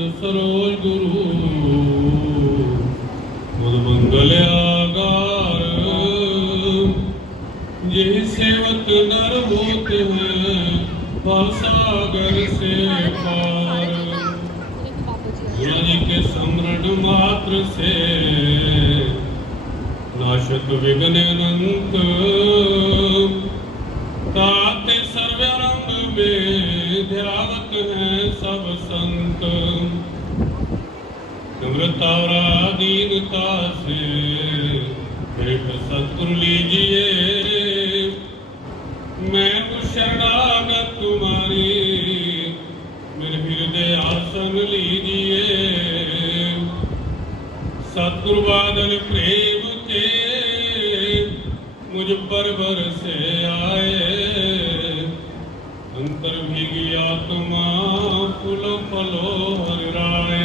सरोज गुरु मुद मंगल आगार, जे सेवक नर होत हैं सागर से पार। भोला जी के स्मरण मात्र से नाशक विघ्न अनंत, ताते सर्वरंग में ध्यावत हैं सब संत। नम्रता और दीनता से भेंट सत्पुर लीजिए, मैं हूँ शरणागत तुम्हारी, मेरे हृदय आसन लीजिए। सतगुरु बादल प्रेम के मुझ पर बरसे आए, अंतर भीगी आत्मा फूल फलो हरिराए।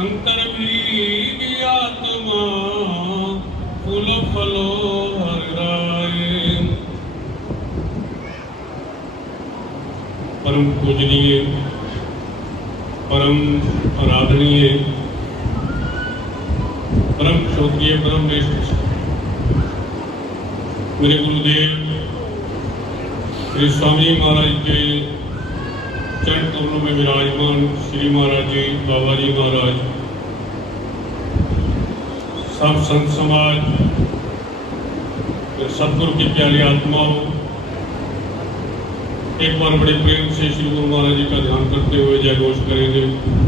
अंतर भीगी आत्मा फूल फलो हरिराए। परम पूजनीय, परम आराधनीय, परम क्षोत्रिय, परम निष्ठ मेरे गुरुदेव श्री स्वामी महाराज के चरण कमलों में विराजमान श्री महाराज जी, बाबा जी महाराज, सब संत समाज, सतगुरु की प्यारी आत्माओं, एक बार बड़े प्रेम से श्री गुरु महाराज जी का ध्यान करते हुए जय घोष करेंगे।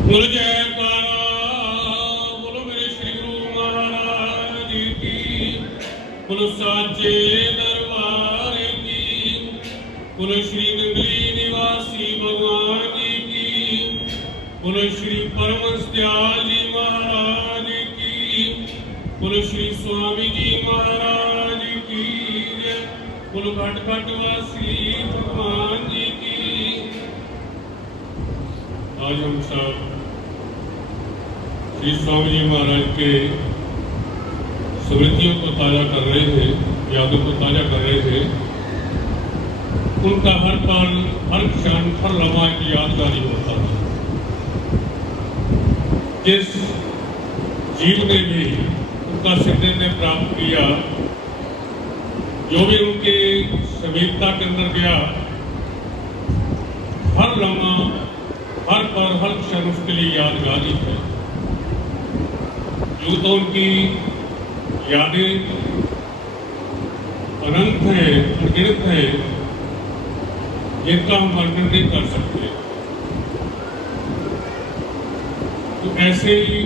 बोलो जयकारा, बोलो मेरे श्री गुरु महाराज जी की, बोलो साचे दरबार की, बोलो श्री नगरी निवासी भगवान जी की, बोलो श्री परमहंस दयाल जी महाराज की, बोलो श्री स्वामी जी महाराज की, बोलो घट घट वासी भगवान जी की। आज हम सब श्री स्वामी जी महाराज के स्मृतियों को ताजा कर रहे हैं, यादों को ताजा कर रहे हैं। उनका हर पल, हर क्षण, हर लम्हा एक यादगारी होता है। जिस जीव ने भी उनका सिद्ध प्राप्त किया, जो भी उनके समीपता के अंदर गया, हर लम्हा, हर पल, हर क्षण उसके लिए यादगारी है। यूं तो उनकी यादें अनंत है, अनगिनत है, जिनका हम वर्णन नहीं कर सकते। तो ऐसे ही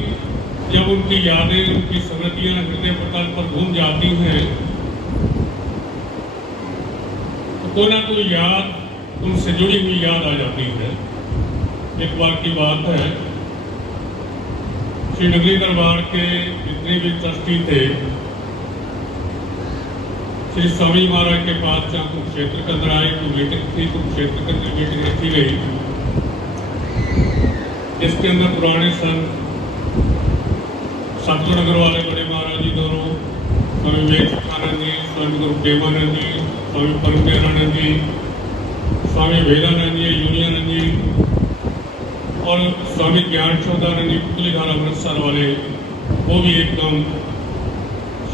जब उनकी यादें, उनकी स्मृतियां हृदय पटल पर घूम जाती हैं, तो कोई ना कोई याद, उनसे जुड़ी हुई याद आ जाती है। एक बार की बात है, श्री नगरी दरबार के जितने भी ट्रस्टी थे, श्री स्वामी महाराज के पास जहाँ कुरुक्षेत्र के अंदर आए, कोई मीटिंग थी, कुरुक्षेत्र के अंदर मीटिंग रखी गई, जिसके अंदर पुराने संत सतगुरु नगर वाले बड़े महाराज जी दोनों, स्वामी विवेकानंद जी, स्वामी गुरु प्रेमानंद जी, स्वामी परम दयानंद जी, स्वामी वेदानंद जी, यूनियानंद जी और स्वामी ज्ञान चौधानंद जी, पुतलीधार अमृतसर वाले, वो भी एकदम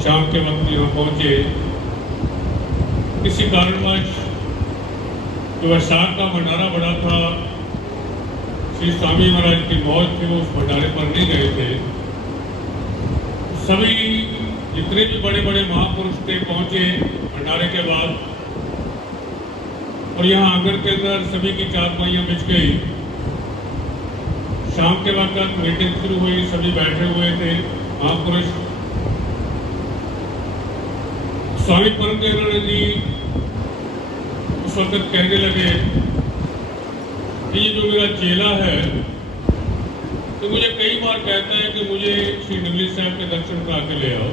शाम के वक्त यहाँ पहुँचे। किसी कारणवश जो वैशाख का भंडारा बड़ा था, श्री स्वामी महाराज की मौत थी, वो उस भंडारे पर नहीं गए थे। सभी जितने भी बड़े बड़े महापुरुष थे पहुंचे भंडारे के बाद, और यहाँ आंगन के अंदर सभी की चारपाइयां बिछ गई। शाम के वक्त मीटिंग शुरू हुई, सभी बैठे हुए थे महापुरुष। स्वामी परम दयानंद जी उस वक्त कहने लगे कि ये जो मेरा चेला है, तो मुझे कई बार कहता है कि मुझे श्री नगरी साहब के दर्शन करा के ले आओ।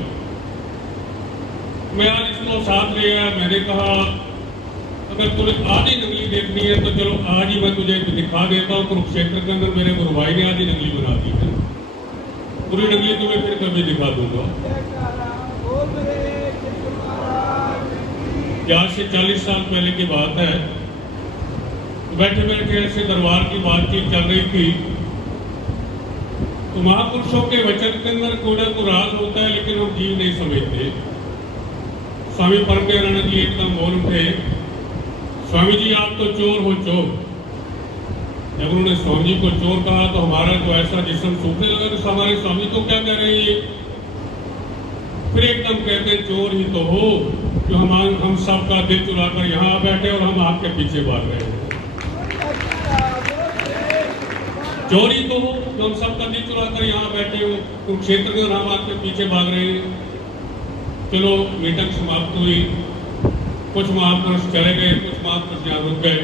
मैं आज इसको साथ ले आया। मैंने कहा अगर तुम्हें आधी नगरी देखनी है तो चलो आज ही मैं तुझे दिखा देता हूँ। कुरुक्षेत्र के अंदर मेरे गुरु भाई ने आधी नगरी बना दी है, पूरी नगरी तुम्हें फिर कभी दिखा दूंगा। आज से 40 साल पहले की बात है। बैठे बैठे ऐसे दरबार की बातचीत चल रही थी तो महापुरुषों के वचन के अंदर कोई ना कोई राज होता है, लेकिन हम जीव नहीं समझते। स्वामी परम दयानंद जी एकदम बोल उठे, स्वामी जी आप तो चोर हो चोर। जब उन्होंने स्वामी जी को चोर कहा तो हमारा जो ऐसा जिस्म सूखने लगा कि हमारे स्वामी तो क्या कह रहे हैं। फिर एकदम कहते चोर ही तो हो जो हम सबका दिल चुराकर यहाँ बैठे और हम आपके पीछे भाग रहे हैं। चोर ही तो हो जो हम सबका दिल चुराकर यहाँ बैठे हो, कुरुक्षेत्र में हम आपके पीछे भाग रहे हैं। चलो मीटिंग समाप्त हुई, कुछ महापुरुष चले गए, कुछ महापुरुष यहाँ रुक गए।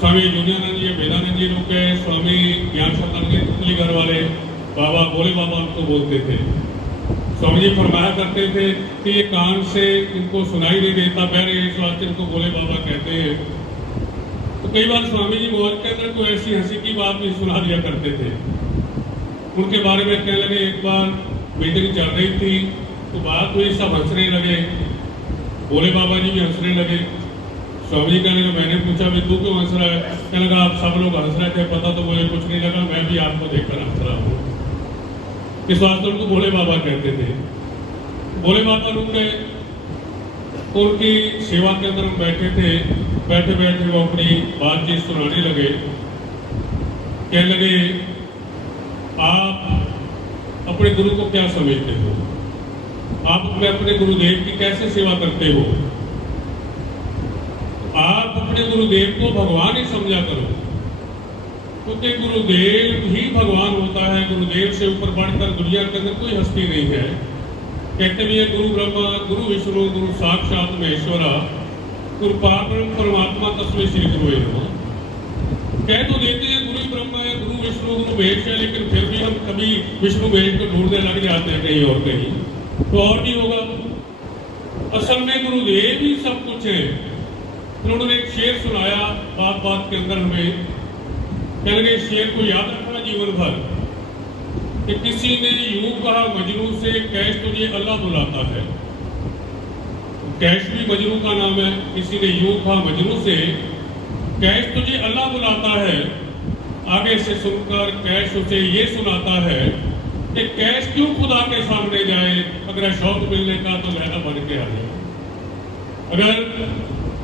स्वामी जूनियानंद जी, वेदानंद जी रुक गए। स्वामी ज्ञान शतानंद घर वाले बाबा भोले बाबा उनको बोलते थे। स्वामी जी फरमाया करते थे कि ये कान से इनको सुनाई नहीं देता, बहरे इस वास्ते इनको भोले बाबा कहते हैं। तो कई बार स्वामी जी मौज के अंदर कोई ऐसी हंसी की बात भी सुना दिया करते थे। उनके बारे में कहने लगे, एक बार मीटिंग चल रही थी तो बात हुई, सब हंसने लगे, भोले बाबा जी भी हंसने लगे। स्वामी जी कहने लगे, मैंने पूछा भाई तू क्यों हंस रहा है? कहने लगा आप सब लोग हंस रहे थे, पता तो मुझे कुछ नहीं लगा, मैं भी आपको देखकर हंस रहा हूँ। इस वास्ते उनको भोले बाबा कहते थे। भोले बाबा रुक गए, उनकी सेवा के अंदर हम बैठे थे। बैठे बैठे वो अपनी बातचीत सुनाने लगे। कहने लगे, आप अपने गुरु को क्या समझते हो? आप अपने गुरुदेव की कैसे सेवा करते हो? आप अपने गुरुदेव को भगवान ही समझा करो, क्योंकि गुरुदेव ही भगवान होता है। गुरुदेव से ऊपर बढ़कर दुनिया के अंदर कोई हस्ती नहीं है। कहते भी है, गुरु ब्रह्मा गुरु विष्णु गुरु साक्षात महेश्वरा गुरु पारब्रह्म परमात्मा तस्मै श्री गुरुवे नमः। कह तो देते हैं गुरु ब्रह्मा है, गुरु विष्णु गुरु महेश है, लेकिन फिर भी हम कभी विष्णु महेश को ढूंढने लग जाते हैं कहीं और कहीं, तो और भी होगा। असल में गुरुदेव ही सब कुछ है। उन्होंने एक शेर सुनाया बात बात के अंदर हमें। कहने शेर को याद रखना जीवन भर कि किसी ने यूं कहा मजनू से, कैश तुझे अल्लाह बुलाता है। कैश भी मजनू का नाम है। किसी ने यूं कहा मजनू से, कैश तुझे अल्लाह बुलाता है। आगे से सुनकर कैश उसे ये सुनाता है कि कैश क्यों खुदा के सामने जाए, अगर शौक मिलने का तो लहरा बन के आ जाए। अगर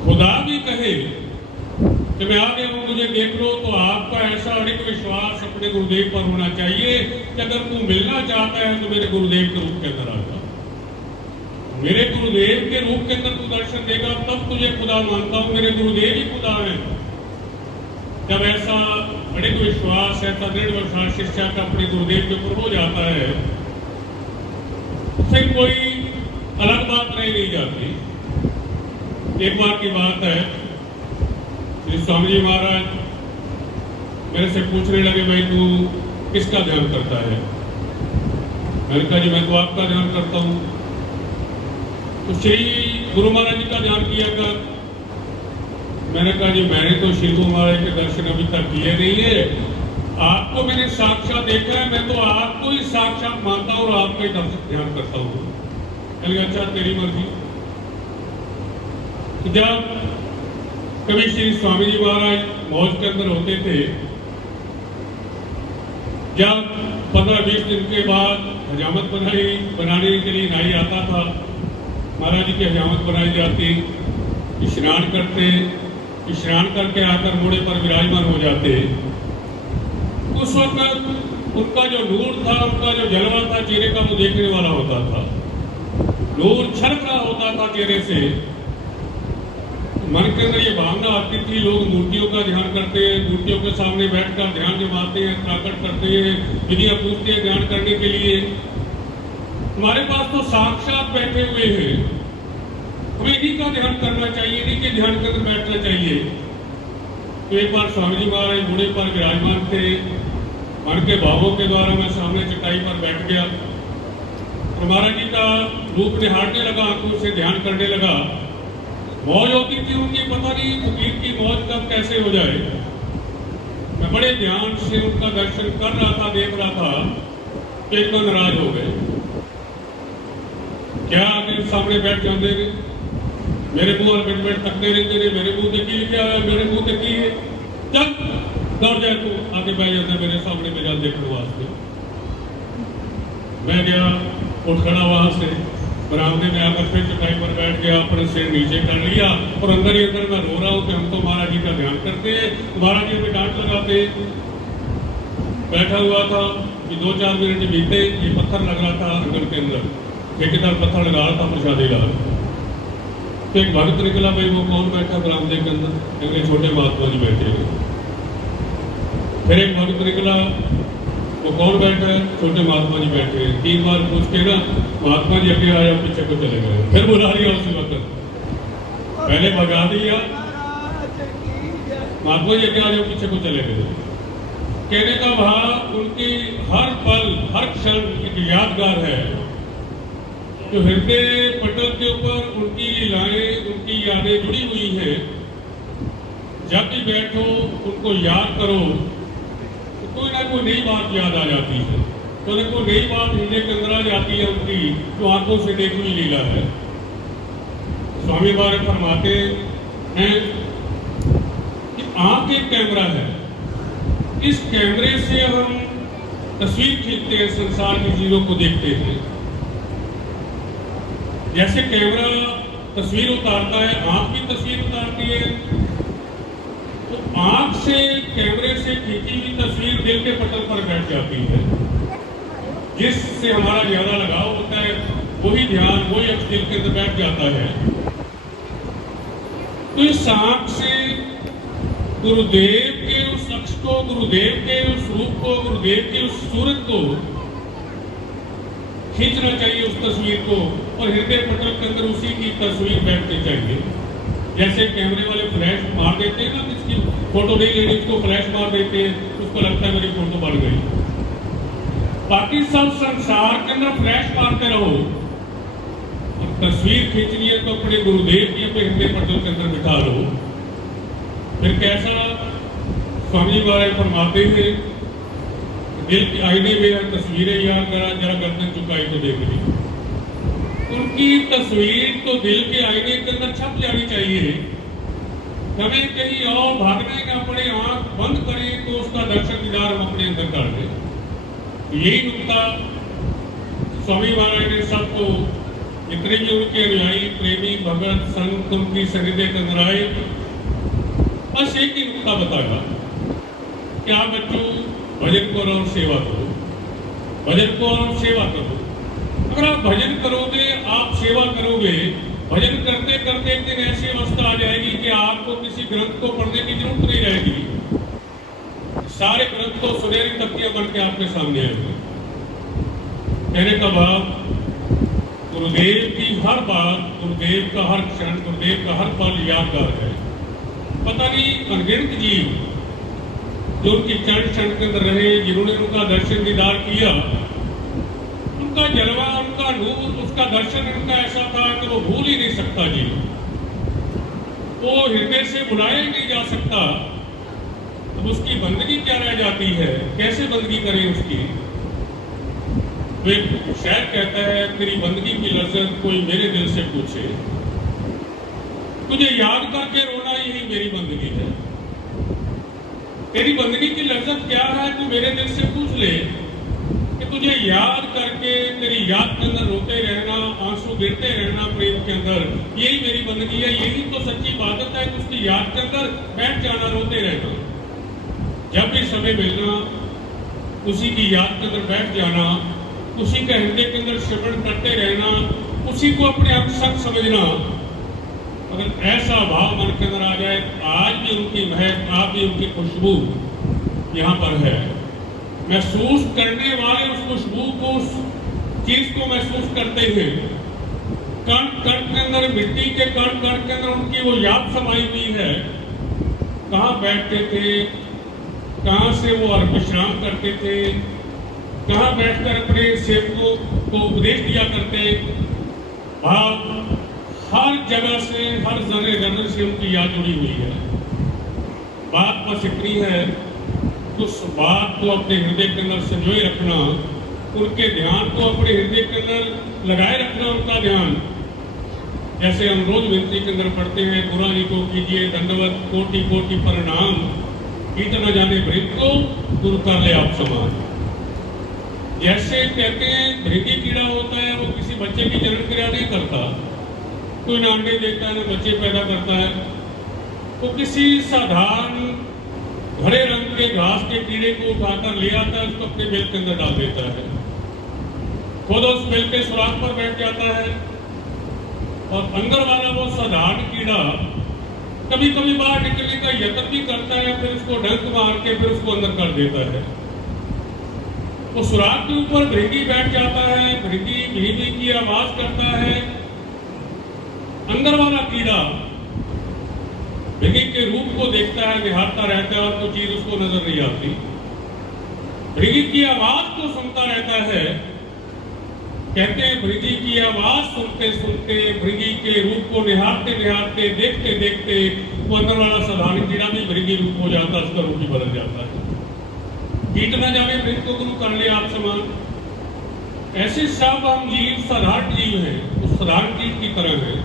खुदा भी कहे कि मैं आगे हूं मुझे देख लो, तो आपका ऐसा अड़िग विश्वास अपने गुरुदेव पर होना चाहिए कि अगर तू मिलना चाहता है तो मेरे गुरुदेव के रूप के अंदर आ जा। मेरे गुरुदेव के रूप के अंदर तू दर्शन देगा तब तुझे खुदा मानता हूं। मेरे गुरुदेव ही खुदा है। जब ऐसा अड़िग विश्वास, ऐसा दृढ़ विश्वास शिष्या का अपने गुरुदेव के ऊपर हो जाता है, फिर कोई अलग बात नहीं जाती। एक बार की बात है, श्री स्वामी जी महाराज मेरे से पूछने लगे, भाई तू किसका ध्यान करता है? मैंने कहा जी मैं तो आपका ध्यान करता हूँ। तो श्री गुरु महाराज जी का ध्यान किया कर। मैंने कहा जी मैंने तो श्री गुरु महाराज के दर्शन अभी तक किए नहीं है, आपको मैंने साक्षात देखा है, मैं तो आपको ही साक्षात मानता हूँ और आपका ही ध्यान करता हूँ। अच्छा तेरी मर्जी। जब कभी श्री स्वामी जी महाराज मौज के अंदर होते थे, जब 15-20 दिन के बाद हजामत बनाने के लिए नहीं आता था, महाराज जी की हजामत बनाई जाती, स्नान करते, स्नान करके आकर मोड़े पर विराजमान हो जाते। उस वक्त उनका जो नूर था, उनका जो जलवा था चेहरे का, वो देखने वाला होता था। नूर छलक रहा होता था चेहरे से। मन के अंदर ये भावना आती थी, लोग मूर्तियों का ध्यान करते हैं, मूर्तियों के सामने बैठकर ध्यान जमाते हैं, प्राकट करते हैं, विधियां पूछते हैं ध्यान करने के लिए। हमारे पास तो साक्षात बैठे हुए हैं, हमें इन्हीं का ध्यान करना चाहिए, इन्हीं के ध्यान कर बैठना चाहिए। तो एक बार स्वामी जी महाराज घोड़े पर विराजमान थे, मन के भावों के द्वारा मैं सामने चटाई पर बैठ गया और महाराज जी का रूप निहारने लगा, आंखों से ध्यान करने लगा। मौज होती थी उनकी, पता नहीं फकीर की मौज कब कैसे हो जाए। मैं बड़े ध्यान से उनका दर्शन कर रहा था, देख रहा था, एकदम नाराज हो गए। क्या आगे सामने बैठ जाते थे, मेरे मुंह बैठ तकते रहते थे, मेरे मुंह देखिए क्या है, मेरे मुंह देखिए। जब दौड़ जाए तो आगे बह जाता है मेरे सामने मेरा देखने वास्ते। मैं गया, उठ खड़ा वहां से, बरामदे में आकर फिर चटाई पर बैठ गया, अपने सिर नीचे कर लिया और अंदर ही अंदर मैं रो रहा हूँ कि हम तो महाराज जी का ध्यान करते हैं, महाराज जी हमें डांट लगाते। बैठा हुआ था कि 2-4 मिनट बीते, ये पत्थर लग रहा था अंदर के अंदर, ठेकेदार पत्थर लगा रहा था प्रसादी ला। तो एक भक्त निकला, भाई वो कौन बैठा बरामदे के अंदर? क्योंकि छोटे महात्मा जी बैठे हैं। फिर एक भक्त निकला, वो कौन बैठा है? छोटे महात्मा जी बैठे हैं। 3 बार पूछ के ना महात्मा जी अगे आया, पीछे को चले गए। फिर बुला लिया उसी वक्त, पहले भगा दिया, महात्मा जी अगे आया, पीछे को चले गए। कहने का भाव उनकी हर पल हर क्षण एक यादगार है, जो हृदय पटल के ऊपर उनकी लीलाएं, उनकी यादें जुड़ी हुई हैं। जब भी बैठो उनको याद करो तो कोई ना कोई नई बात याद आ जाती है, कोई ना कोई नई बात हृदय के अंदर आ जाती है उनकी, जो आंखों से देखी हुई लीला है। स्वामी महाराज फरमाते हैं कि आंख एक कैमरा है, इस कैमरे से हम तस्वीर खींचते हैं, संसार की चीजों को देखते हैं। जैसे कैमरा तस्वीर उतारता है, आंख भी तस्वीर उतारती है। तो आंख से, कैमरे से खींची हुई तस्वीर दिल के पटल पर बैठ जाती है। जिससे हमारा ज्यादा लगाव होता है वही ध्यान, वही अक्ष दिल के अंदर बैठ जाता है। तो इस आंख से गुरुदेव के उस अक्ष को, गुरुदेव के उस रूप को, गुरुदेव की उस सूरत को खींचना चाहिए, उस तस्वीर को, और हृदय पटल के अंदर उसी की तस्वीर बैठनी चाहिए। जैसे कैमरे वाले फ्लैश मार देते हैं ना, जिसकी फोटो नहीं लेनी उसको फ्लैश मार देते हैं, उसको लगता है मेरी फोटो बढ़ गई। बाकी सब संसार के अंदर फ्लैश मारते रहो, और तस्वीर खींचनी है तो अपने गुरुदेव की अपने हृदय पटल के अंदर बिठा लो। फिर कैसा स्वामी महाराज फरमाते हैं, दिल के आईने में तस्वीरें याद करा, जरा गर्दन झुकाई तो देख ली। उनकी तस्वीर तो दिल के आईने के अंदर छप जानी चाहिए। कभी कहीं और भागने का पड़े, आंख बंद करें तो उसका दर्शन दीदार हम अपने अंदर कर दें। यही नुकता स्वामी महाराज ने सबको, जितने भी उनके अनुयायी, प्रेमी, भगत, संत उनकी सन्निधि के अंदर आए, बस एक ही नुकता बताया कि आप बच्चों भजन करो और सेवा करो, भजन करो और सेवा करो। अगर आप भजन करोगे, आप सेवा करोगे, भजन करते करते एक दिन ऐसी अवस्था आ जाएगी कि आपको किसी ग्रंथ को पढ़ने की जरूरत नहीं रहेगी। सारे ग्रंथ तो सुनहरी तख्तियां बन के आपके सामने आएंगे। कहने का भाव, गुरुदेव की हर बात, गुरुदेव का हर क्षण, गुरुदेव का हर पल यादगार है। पता नहीं अनगिनत जीव जो उनकी चरण क्षण के अंदर रहे, जिन्होंने उनका दर्शन दीदार किया, उनका जलवा, उनका नूर, उसका दर्शन उनका ऐसा था कि वो भूल ही नहीं सकता जी। वो हृदय से बुलाया ही नहीं जा सकता। अब उसकी बंदगी क्या रह जाती है, कैसे बंदगी करें उसकी? वे शायद कहता है, तेरी बंदगी की लज्जत कोई मेरे दिल से पूछे, तुझे याद करके रोना यही मेरी बंदगी है। तेरी बंदगी की लज्जत क्या है, तू मेरे दिल से पूछ ले कि तुझे याद करके, तेरी याद के अंदर रोते रहना, आंसू गिरते रहना प्रेम के अंदर, यही मेरी बंदगी है। यही तो सच्ची इबादत है कि उसकी याद के अंदर बैठ जाना, रोते रहना। जब भी समय मिलना, उसी की याद के अंदर बैठ जाना, उसी का हृदय के अंदर श्रवण करते रहना, उसी को अपने अंग समझना। अगर ऐसा भाव मन के अंदर आ जाए, आज भी उनकी महक, आज भी उनकी खुशबू यहाँ पर है। महसूस करने वाले उस खुशबू को, उस चीज को महसूस करते हैं। कण कण के अंदर, मिट्टी के कण कण के अंदर उनकी वो याद समाई हुई है। कहाँ बैठते थे, कहाँ से वो विश्राम करते थे, कहाँ बैठकर अपने सेवकों को उपदेश दिया करते। भाव हर जगह से, हर जरे जरे से उनकी याद जुड़ी हुई है। बात बस इतनी है, उस बात को अपने हृदय के अंदर संजोए रखना, उनके ध्यान को अपने हृदय के अंदर लगाए रखना, उनका ध्यान। जैसे हम रोज विनती के अंदर पढ़ते हैं, गुरु जी को कीजिए दंडवत, कोटि कोटि प्रणाम, कीट न जाने भृंग को गुरु कर ले आप समान। जैसे कहते हैं भृंगी कीड़ा होता है, वो किसी बच्चे की जन्म क्रिया नहीं करता, कोई ना अंडे देता है ना बच्चे पैदा करता है, वो किसी साधारण हरे रंग के घास के कीड़े को उठाकर ले आता है, उसको अपने बेल के अंदर डाल देता है, खुद उस बेल के सुराख पर बैठ जाता है और अंदर वाला वो साधारण कीड़ा कभी कभी बाहर निकलने का यत्न भी करता है, फिर उसको डंक मार के फिर उसको अंदर कर देता है। वो सुराख के ऊपर भृंगी बैठ जाता है, भृंगी भी भी की आवाज करता है, अंदर वाला कीड़ा भृंगी के रूप को देखता है, निहारता रहता है और कोई चीज उसको नजर नहीं आती, भृंगी की आवाज को सुनता रहता है। कहते हैं भृंगी की आवाज सुनते सुनते, भृंगी के रूप को निहारते निहारते, देखते देखते वो अंदर वाला साधारण कीड़ा भी भृंगी रूप हो जाता है, उसका रूप भी बदल जाता है। कीट न जाने भृंग को गुरु कर ले आप समान। ऐसे सब हम जीव साधारण जीव हैं, उस साधारण कीट की तरह है।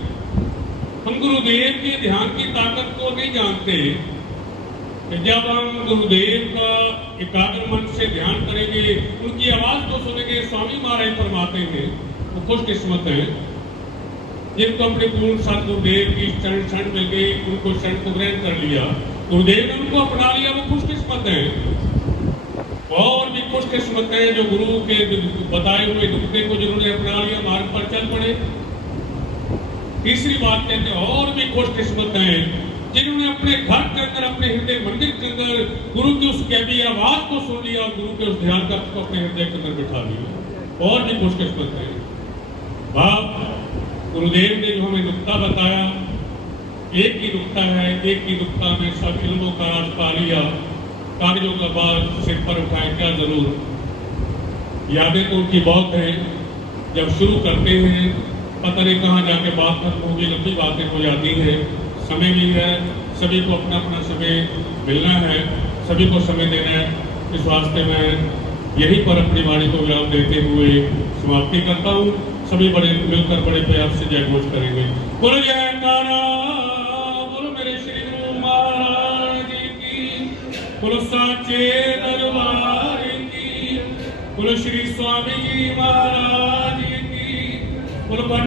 हम गुरुदेव के ध्यान की ताकत को नहीं जानते। जब हम गुरुदेव का एकाग्र मन से ध्यान करेंगे, उनकी आवाज को सुनेंगे, स्वामी महाराज फरमाते हैं वो खुशकिस्मत है जिनको अपने पूर्ण साथ गुरुदेव की शरण मिल गई, उनको शरण को ग्रहण कर लिया, गुरुदेव ने उनको अपना लिया, वो खुशकिस्मत है। और भी खुशकिस्मत है जो गुरु के बताए हुए नुक्ते को जिन्होंने अपना लिया, मार्ग पर चल पड़े। तीसरी बात कहते हैं और भी खुशकिस्मत है जिन्होंने अपने घर के अंदर, अपने हृदय मंदिर के अंदर गुरु की उस कैबी आवाज को सुन लिया और गुरु के उस ध्यान का को अपने हृदय के अंदर बिठा लिया। और भी खुशकिस्मत है। बाप गुरुदेव ने जो हमें नुक्ता बताया, एक ही नुक्ता है, एक ही नुक्ता में सब इल्मों का राज पा लिया, कागजों का बाल सिर पर उठाए क्या जरूर। यादें तो उनकी बहुत है, जब शुरू करते हैं पता नहीं कहाँ जाके बात खत्म होगी, लंबी बातें हो जाती है। समय भी है, सभी को अपना अपना समय मिलना है, सभी को समय देना है। इस वास्ते मैं यहीं पर अपनी वाणी को विराम देते हुए समाप्ति करता हूँ। सभी बड़े मिलकर बड़े प्यार से जय घोष करेंगे। बोलो जयकारा, बोलो मेरे श्री गुरु महाराज की, बोलो साचे दरबार की, बोलो श्री स्वामी जी महाराज की, बोलो